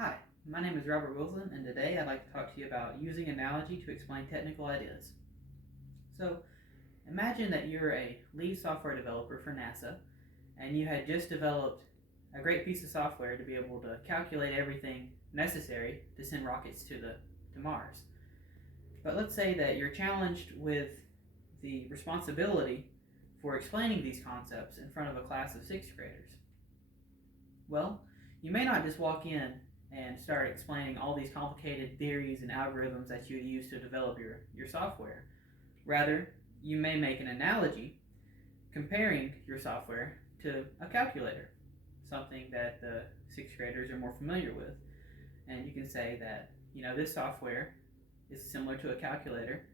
Hi, my name is Robert Wilson, and today I'd like to talk to you about using analogy to explain technical ideas. So, imagine that you're a lead software developer for NASA, and you had just developed a great piece of software to be able to calculate everything necessary to send rockets to Mars. But let's say that you're challenged with the responsibility for explaining these concepts in front of a class of sixth graders. Well, you may not just walk in and start explaining all these complicated theories and algorithms that you use to develop your software. Rather, you may make an analogy comparing your software to a calculator, something that the sixth graders are more familiar with. And you can say that, this software is similar to a calculator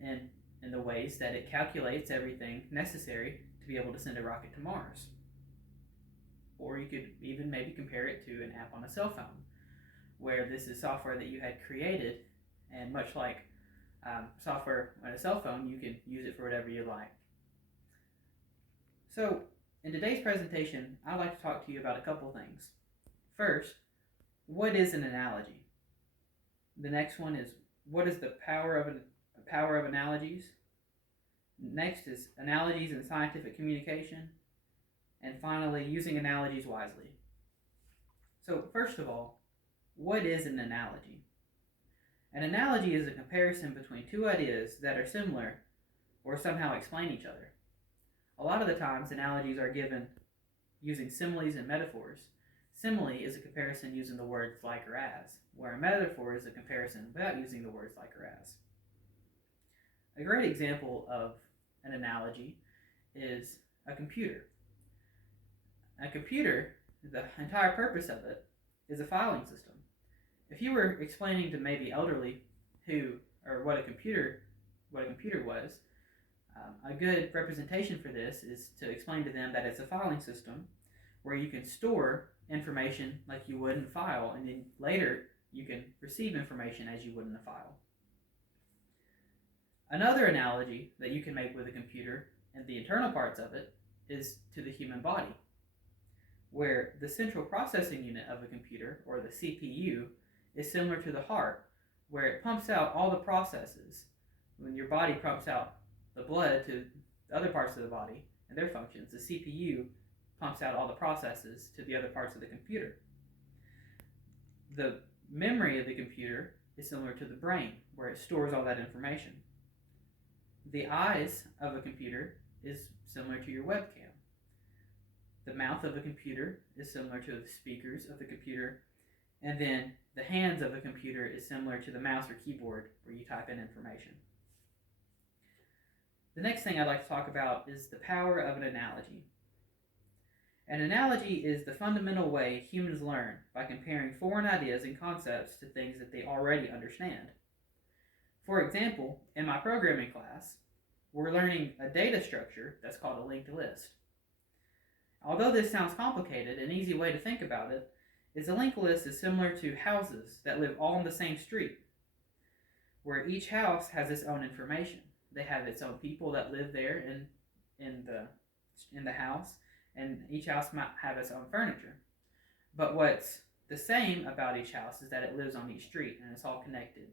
in the ways that it calculates everything necessary to be able to send a rocket to Mars. Or you could even maybe compare it to an app on a cell phone, where this is software that you had created, and much like software on a cell phone, you can use it for whatever you like. So, in today's presentation, I'd like to talk to you about a couple things. First, what is an analogy? The next one is, what is the power of analogies? Next is analogies in scientific communication. And finally, using analogies wisely. So, first of all, what is an analogy? An analogy is a comparison between two ideas that are similar or somehow explain each other. A lot of the times, analogies are given using similes and metaphors. Simile is a comparison using the words like or as, where a metaphor is a comparison without using the words like or as. A great example of an analogy is a computer. A computer, the entire purpose of it, is a filing system. If you were explaining to maybe elderly what a computer was, a good representation for this is to explain to them that it's a filing system where you can store information like you would in a file, and then later you can receive information as you would in a file. Another analogy that you can make with a computer and the internal parts of it is to the human body, where the central processing unit of a computer, or the CPU, is similar to the heart, where it pumps out all the processes. When your body pumps out the blood to the other parts of the body and their functions, the CPU pumps out all the processes to the other parts of the computer. The memory of the computer is similar to the brain, where it stores all that information. The eyes of a computer is similar to your webcam. The mouth of a computer is similar to the speakers of the computer, and then the hands of a computer is similar to the mouse or keyboard where you type in information. The next thing I'd like to talk about is the power of an analogy. An analogy is the fundamental way humans learn by comparing foreign ideas and concepts to things that they already understand. For example, in my programming class, we're learning a data structure that's called a linked list. Although this sounds complicated, an easy way to think about it is a linked list is similar to houses that live all on the same street, where each house has its own information. They have its own people that live there in the house, and each house might have its own furniture. But what's the same about each house is that it lives on each street and it's all connected.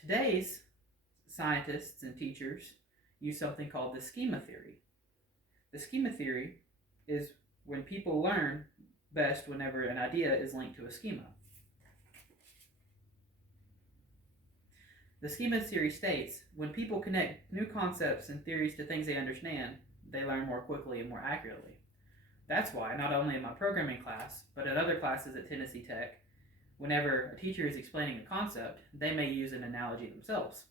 Today's scientists and teachers use something called the schema theory. The schema theory is when people learn best whenever an idea is linked to a schema. The schema theory states when people connect new concepts and theories to things they understand, they learn more quickly and more accurately. That's why, not only in my programming class, but in other classes at Tennessee Tech, whenever a teacher is explaining a concept, they may use an analogy themselves.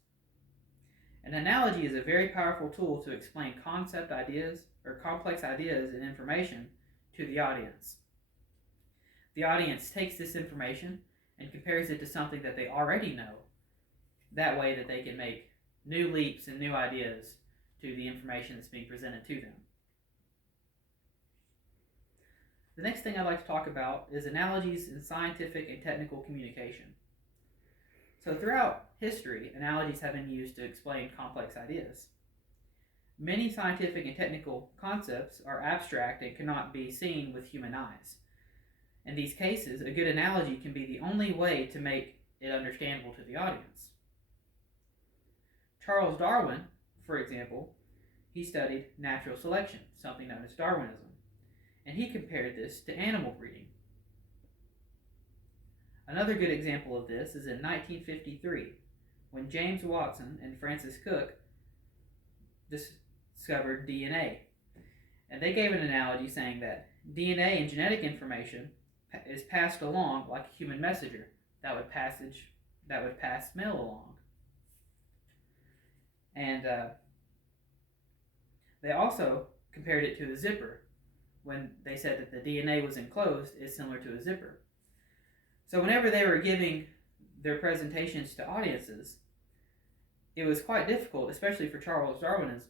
An analogy is a very powerful tool to explain concept ideas or complex ideas and information to the audience. The audience takes this information and compares it to something that they already know. That way that they can make new leaps and new ideas to the information that's being presented to them. The next thing I'd like to talk about is analogies in scientific and technical communication. So throughout history, analogies have been used to explain complex ideas. Many scientific and technical concepts are abstract and cannot be seen with human eyes. In these cases, a good analogy can be the only way to make it understandable to the audience. Charles Darwin, for example, he studied natural selection, something known as Darwinism, and he compared this to animal breeding. Another good example of this is in 1953, when James Watson and Francis Crick discovered DNA. And they gave an analogy saying that DNA and genetic information is passed along like a human messenger that would pass mail along. And they also compared it to a zipper when they said that the DNA was enclosed is similar to a zipper. So whenever they were giving their presentations to audiences, it was quite difficult, especially for Charles Darwin,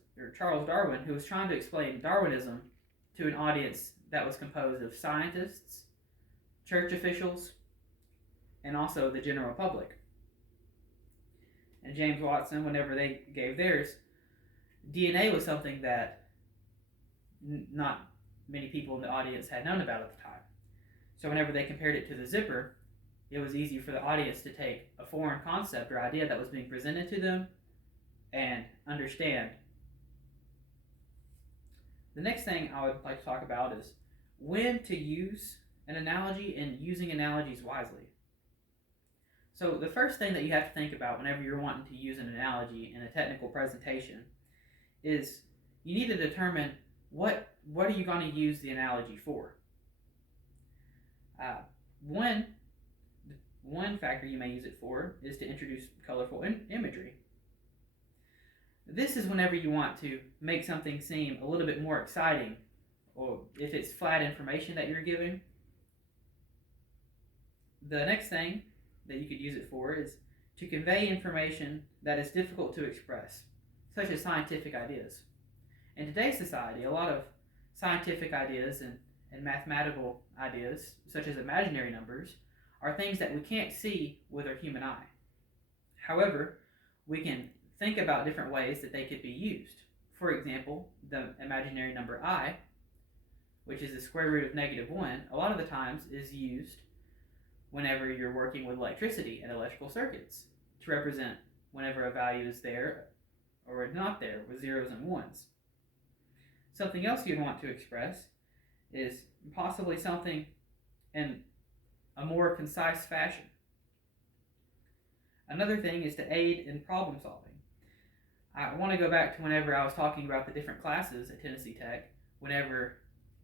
who was trying to explain Darwinism to an audience that was composed of scientists, church officials, and also the general public. And James Watson, whenever they gave theirs, DNA was something that not many people in the audience had known about at the time. So whenever they compared it to the zipper, it was easy for the audience to take a foreign concept or idea that was being presented to them and understand. The next thing I would like to talk about is when to use an analogy and using analogies wisely. So the first thing that you have to think about whenever you're wanting to use an analogy in a technical presentation is you need to determine what are you going to use the analogy for. One factor you may use it for is to introduce colorful imagery. This is whenever you want to make something seem a little bit more exciting, or if it's flat information that you're giving. The next thing that you could use it for is to convey information that is difficult to express, such as scientific ideas. In today's society, a lot of scientific ideas and mathematical ideas, such as imaginary numbers, are things that we can't see with our human eye. However, we can think about different ways that they could be used. For example, the imaginary number I, which is the square root of -1, a lot of the times is used whenever you're working with electricity and electrical circuits to represent whenever a value is there or not there with zeros and ones. Something else you'd want to express is possibly something in a more concise fashion. Another thing is to aid in problem solving. I want to go back to whenever I was talking about the different classes at Tennessee Tech. Whenever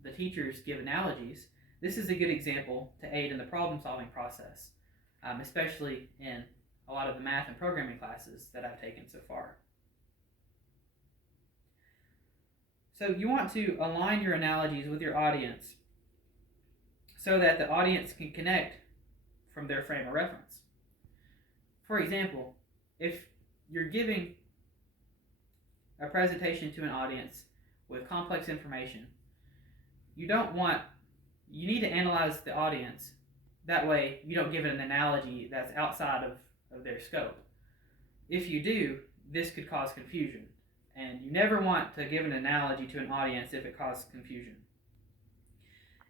the teachers give analogies, this is a good example to aid in the problem solving process, especially in a lot of the math and programming classes that I've taken so far. So you want to align your analogies with your audience so that the audience can connect from their frame of reference. For example, if you're giving a presentation to an audience with complex information, you need to analyze the audience. That way you don't give it an analogy that's outside of their scope. If you do, this could cause confusion, and you never want to give an analogy to an audience if it causes confusion.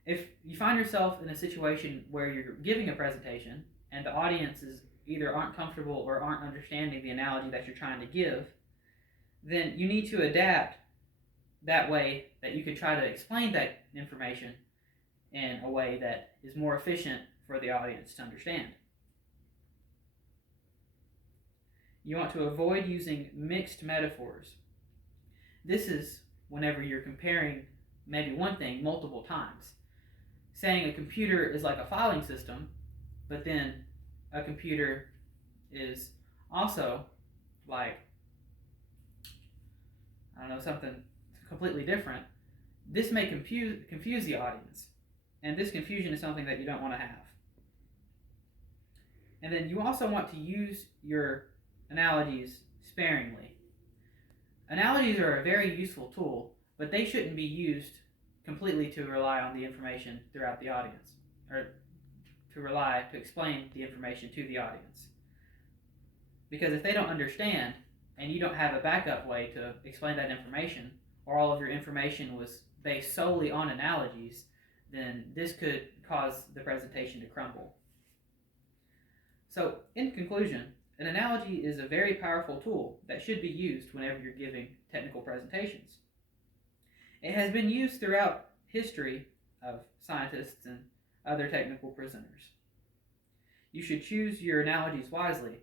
If you find yourself in a situation where you're giving a presentation and the audiences either aren't comfortable or aren't understanding the analogy that you're trying to give, then you need to adapt that way that you can try to explain that information in a way that is more efficient for the audience to understand. You want to avoid using mixed metaphors. This is whenever you're comparing maybe one thing multiple times. Saying a computer is like a filing system, but then a computer is also like, something completely different. This may confuse the audience, and this confusion is something that you don't want to have. And then you also want to use your analogies sparingly. Analogies are a very useful tool, but they shouldn't be used completely to rely on the information throughout the audience, or to explain the information to the audience. Because if they don't understand, and you don't have a backup way to explain that information, or all of your information was based solely on analogies, then this could cause the presentation to crumble. So, in conclusion, an analogy is a very powerful tool that should be used whenever you're giving technical presentations. It has been used throughout history of scientists and other technical presenters. You should choose your analogies wisely.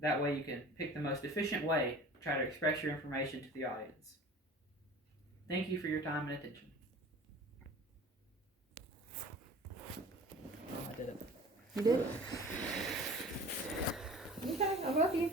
That way you can pick the most efficient way to try to express your information to the audience. Thank you for your time and attention. Oh, I did it. You did it. Okay, I love you.